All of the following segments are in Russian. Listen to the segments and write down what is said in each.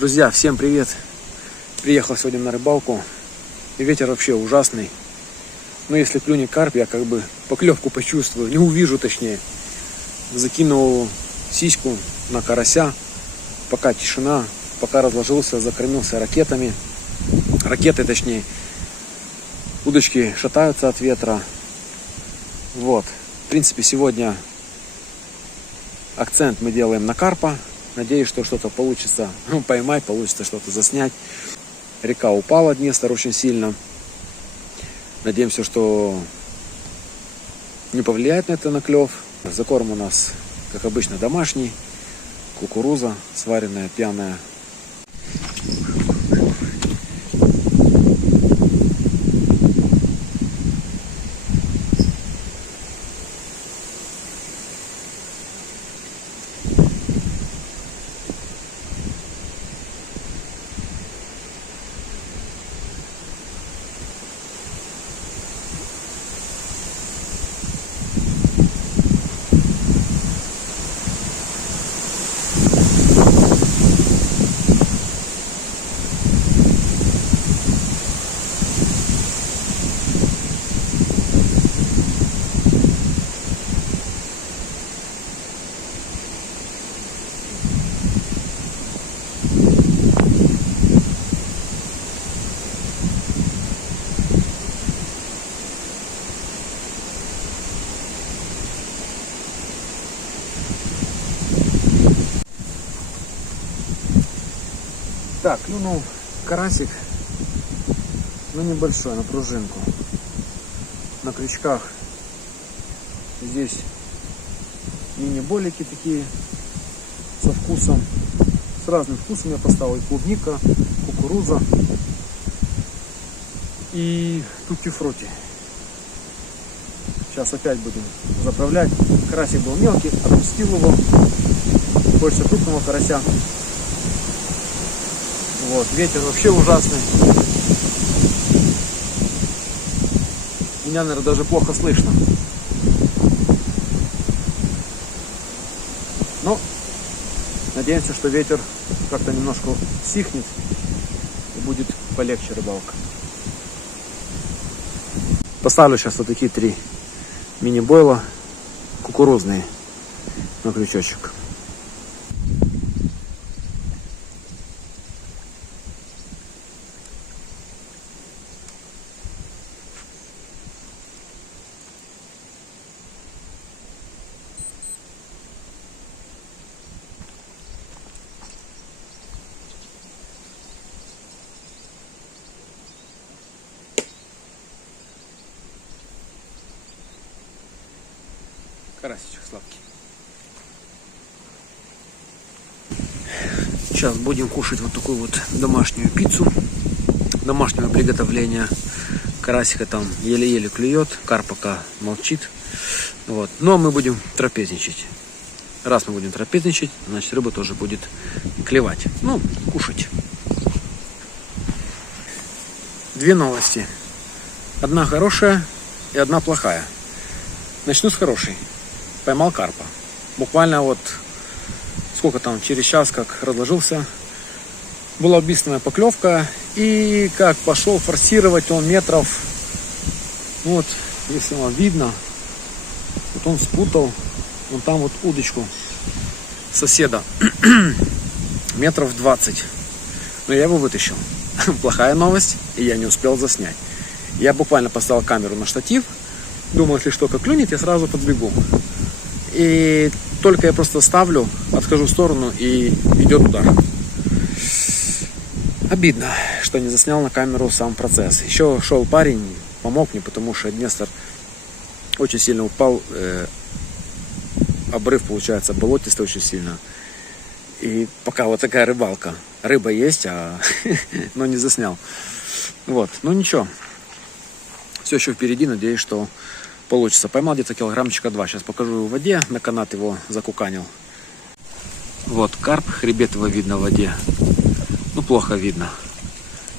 Друзья, всем привет! Приехал сегодня на рыбалку, и ветер вообще ужасный. Но если клюнет карп, я как бы поклевку почувствую, не увижу точнее. Закинул сиську на карася, пока тишина, пока разложился, закормился ракеты точнее. Удочки шатаются от ветра. Вот, в принципе, сегодня акцент мы делаем на карпа. Надеюсь, что что-то получится поймать, получится что-то заснять. Река упала, Днестр, очень сильно. Надеемся, что не повлияет на это на клев. Закорм у нас, как обычно, домашний. Кукуруза сваренная, пьяная. Так, клюнул карасик, но небольшой, на пружинку. На крючках здесь мини-болики такие со вкусом. С разным вкусом я поставил: и клубника, кукуруза и тутти-фрути. Сейчас опять будем заправлять. Карасик был мелкий, отпустил его. Хочется крупного карася. Вот, ветер вообще ужасный. Меня, наверное, даже плохо слышно. Но надеемся, что ветер как-то немножко стихнет и будет полегче рыбалка. Поставлю сейчас вот такие 3 мини-бойла кукурузные на крючочек. Карасичек сладкий. Сейчас будем кушать вот такую вот домашнюю пиццу. Домашнего приготовления. Карасика там еле-еле клюет. Карп пока молчит. Вот. Но мы будем трапезничать. Раз мы будем трапезничать, значит рыба тоже будет клевать. Ну, кушать. 2 новости. Одна хорошая и одна плохая. Начну с хорошей. Поймал карпа. Буквально вот сколько там, через час как разложился. Была убийственная поклевка. И как пошел форсировать он метров. Вот, если вам видно. Вот он спутал. Вон там вот удочку соседа. Метров 20. Но я его вытащил. Плохая новость. И я не успел заснять. Я буквально поставил камеру на штатив. Думал, если что-то клюнет, я сразу подбегу. И только я просто ставлю, отхожу в сторону, и идет удар. Обидно, что не заснял на камеру сам процесс. Еще шел парень, помог мне, потому что Днестр очень сильно упал. Обрыв, получается, болотистый очень сильно. И пока вот такая рыбалка. Рыба есть, но не заснял. Вот, ну ничего. Все еще впереди, надеюсь, что получится. Поймал где-то килограммчика 2. Сейчас покажу его в воде. На канат его закуканил. Вот карп. Хребет его видно в воде. Ну, плохо видно.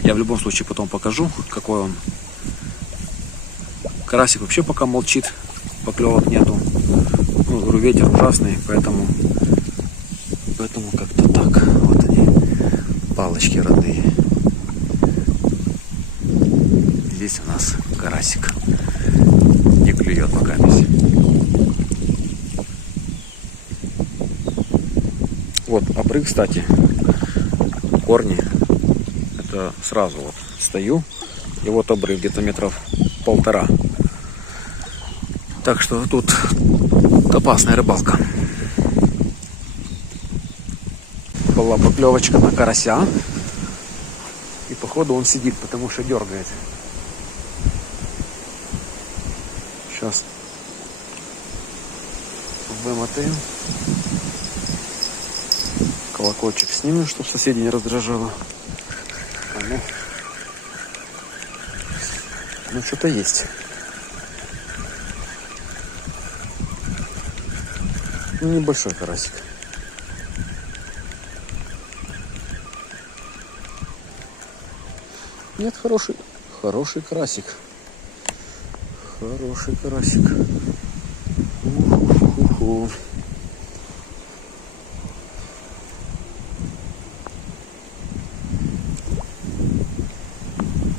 Я в любом случае потом покажу, какой он. Карасик вообще пока молчит. Поклевок нету. Ну, говорю, ветер ужасный, поэтому как-то так. Вот они. палочки родные. Здесь у нас карасик. Не клюет пока здесь. Вот, обрыв, кстати, корни. Это сразу вот стою. И вот обрыв где-то метров 1,5. Так что тут опасная рыбалка. Была поклевочка на карася. И походу он сидит, потому что дергает. Сейчас вымотаем. Колокольчик снимем, чтобы соседей не раздражало. Ну что-то есть. Ну, небольшой карасик. Нет, хороший карасик. Хороший карасик. Уху-ху-ху.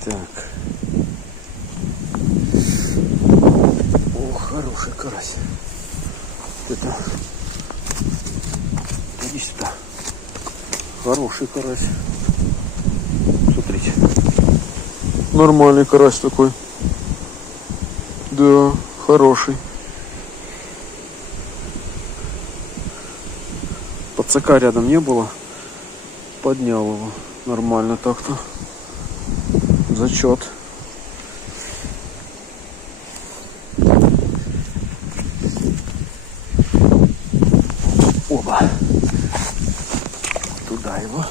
Так. О, хороший карась. Это. Иди сюда. Хороший карась. Смотрите. Нормальный карась такой. Да, хороший. Подсака рядом не было. Поднял его. Нормально так-то. Зачет. Оба. Туда его.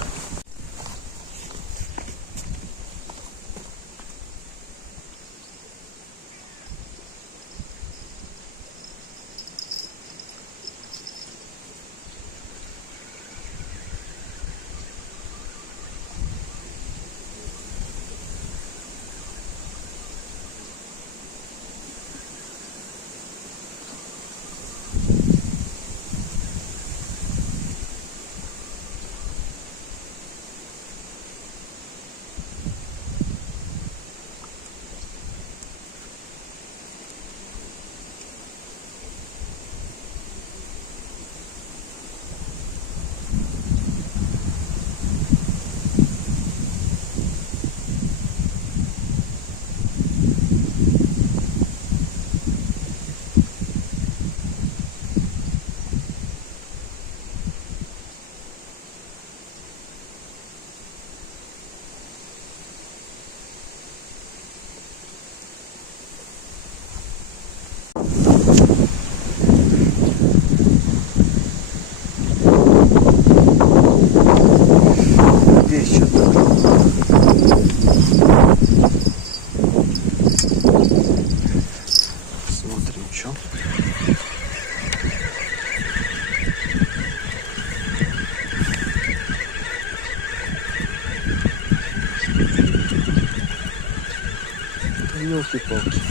Ёлки-палки.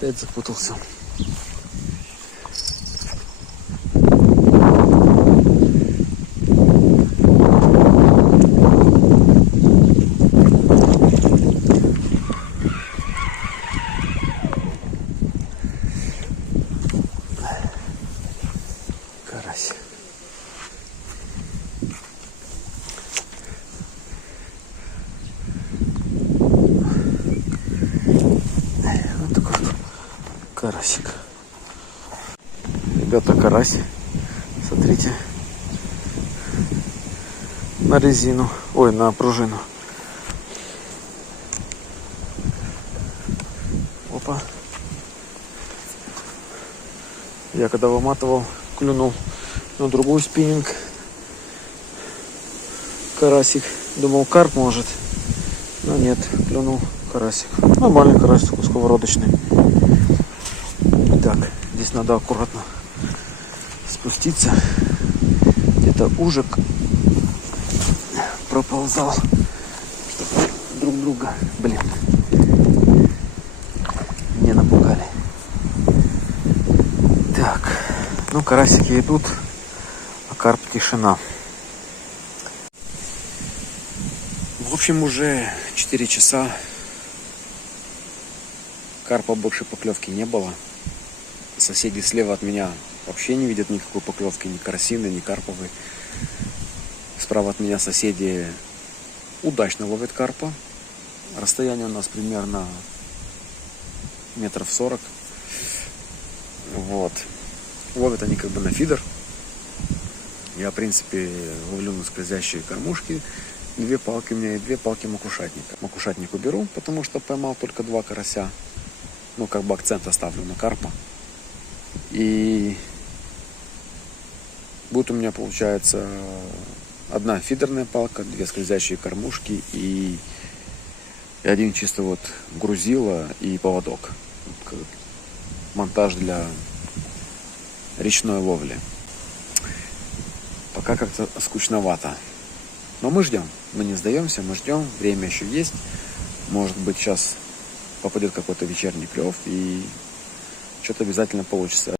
Опять запутался. Карась. Вот такой карасик. Ребята, карась. Смотрите. На резину. Ой, на пружину. Опа. Я когда выматывал, клюнул на другой спиннинг. Карасик. Думал, карп может. Но нет, клюнул карасик. Нормальный карасик, такой сковородочный. Так, здесь надо аккуратно спуститься. Где-то ужик проползал. Чтобы друг друга, блин, не напугали. Ну, карасики идут, а карп тишина. В общем, уже 4 часа. Карпа больше поклевки не было. Соседи слева от меня вообще не видят никакой поклевки, ни карасины, ни карповой. Справа от меня соседи удачно ловят карпа. Расстояние у нас примерно метров 40. Вот. Ловят они как бы на фидер. Я, в принципе, ловлю на скользящие кормушки. 2 палки у меня и 2 палки макушатника. Макушатник уберу, потому что поймал только 2 карася. Ну, как бы акцент оставлю на карпа. И будет у меня, получается, 1 фидерная палка, 2 скользящие кормушки и 1 чисто вот грузило и поводок. Монтаж для речной ловли. Пока как-то скучновато. Но мы ждем. Мы не сдаемся, мы ждем. Время еще есть. Может быть, сейчас попадет какой-то вечерний клев и что-то обязательно получится.